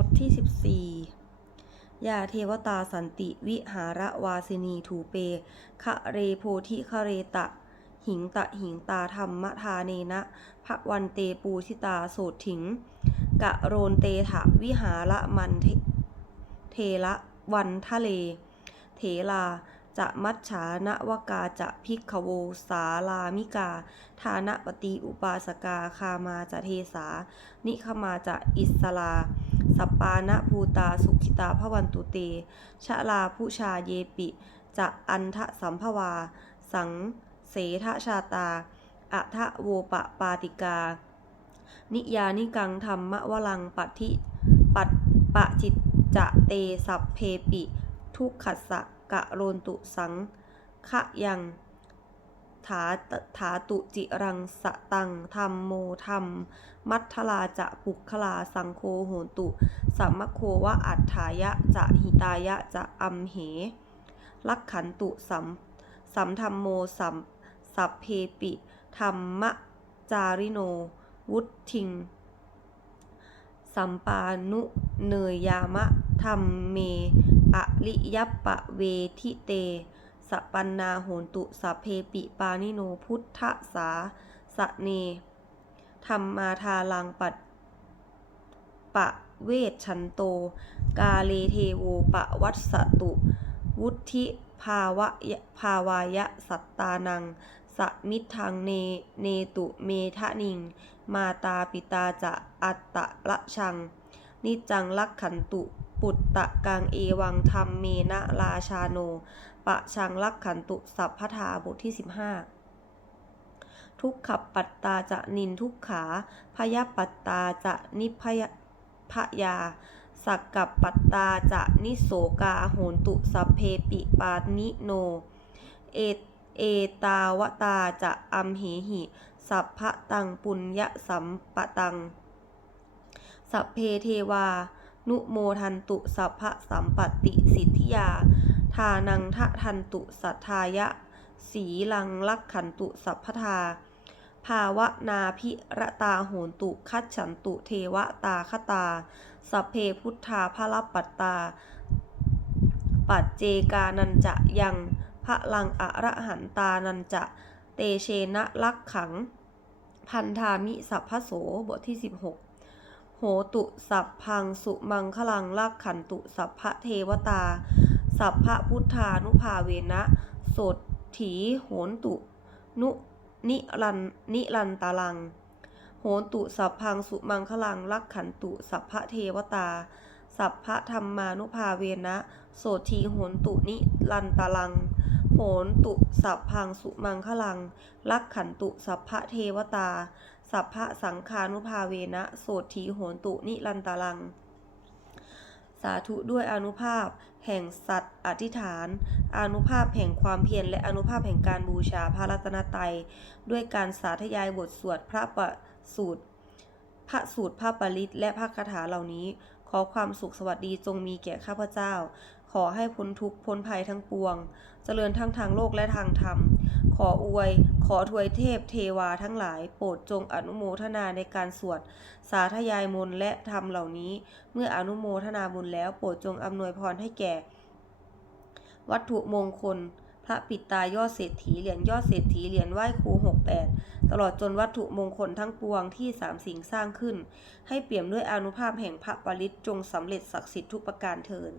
บทที่ 14ยาเทวตาสันติวิหารวาสินีถูเปคะเรโพธิคะเรตะ หิงตะหิงตาธรรมทาเนนะพระวันเตปูชิตาโสถิง กะโรนเตถะวิหารมันเทเทระวันทะเล เถลาจะมัจฉานวกาจะพิกขโวสาลามิกาทานปฏิอุปาสกาคามาจะเทสา นิขมาจะอิสลา สปปานะภูตาสุขิตาพวันตุเต ชะลาผู้ชาเยปิจะอันทะสัมภวา สังเสทชาตาอะทะโวปะปาติกา นิยานิกังธรรมวลังปัทธิปัดปะจิตจะเตสัพเพปิ ทุกขัสสะกะโรนตุสังขะยัง ถาตถาตุจิรังสะตังธรรมโมธรรม มัทธลาจะปุคลาสังโฆโหตุสัมมโควะอัฏฐายะจะหิตายะจะอัมเหลักขันตุสัมสัมธรรมโมสัมสัพเพปิธรรมะจาริโน วุฒทิง สัมปานุเนยยามะธรรมเมอริยปะเวทิเต สปันนาโหนตุสัพเพปิปานิโนพุทธสาสะเนธรรมาทาลังปัดปะเวชชันโต กาเลเทโวปะวัสสตุ วุธิภาวะยภาวายะสัตตานัง สมิทังเนเนตุเมทะนิง มาตาปิตาจะอัตตะละชัง นิจังลักขันตุ ปุตตะกังเอวังธรรมเมนะราชาโน ปะชังลักขันตุสัพพทาบทที่ 15 ทุกขปัตตาจะนินทุกขา พยปัตตาจะนิพยพยา สักกับปัตตาจะนิโสกาโหนตุสัพเพปิปานิโน เอเอตาวตาจะอัมเหหิ สัพพะตังปุญญสัมปะตัง สัพเพเทวา นุโมทันตุสัพพะสัมปติสิทธิยา ทานังทะทันตุสัทธายะ สีลังลักขันตุสัพพทา ภาวนาพิระตาโหนตุคัจฉันตุเทวตาคตา สัพเพพุทธาภรปัตตา ปัจเจกานันจะยังพระลังอระหันตานันจะเตเชนะลักขัง พันธามิสัพพโสบทที่ 16 โหตุสัพพังสุมังคลังลักขันตุสัพพะเทวตา สัพพะพุทธานุภาเวนะโสดถีโหนตุ นุนิรันนิรันตาลัง โหนตุสัพพังสุมังคลังลักขันตุสัพพะเทวตา สัพพะธรรมานุภาเวนะโสทีโหนตุนิรันตาลัง โหนตุสัพพังสุมังคลัง ลักขันตุสัพพะเทวตา สัพพะสังคานุภาเวนะโสทีโหนตุนิรันตาลัง สาธุด้วยอนุภาพ แห่งสัตว์อธิษฐาน อนุภาพแห่งความเพียรและอนุภาพแห่งการบูชาพระรัตนตรัย ด้วยการสาธยายบทสวดพระประสูตร พระสูตรพระปริตและพระคาถาเหล่านี้ขอความสุขสวัสดีจงมีแก่ข้าพเจ้า ขอให้พ้นทุกข์พ้นภัยทั้งปวง เจริญทั้งทางโลกและทางธรรม ขออวย ขอทวยเทพเทวาทั้งหลาย โปรดจงอนุโมทนาในการสวด สาธยายมนและธรรมเหล่านี้ เมื่ออนุโมทนาบุญแล้วโปรดจงอำนวยพรให้แก่ วัตถุมงคล พระปิดตายอดเศรษฐีเหรียญยอดเศรษฐีเหรียญไหว้ครู68 ตลอดจนวัตถุมงคลทั้งปวงที่สามสิ่งสร้างขึ้น ให้เปี่ยมด้วยอนุภาพแห่งพระปริตจงสำเร็จศักดิ์สิทธิ์ทุกประการเทิน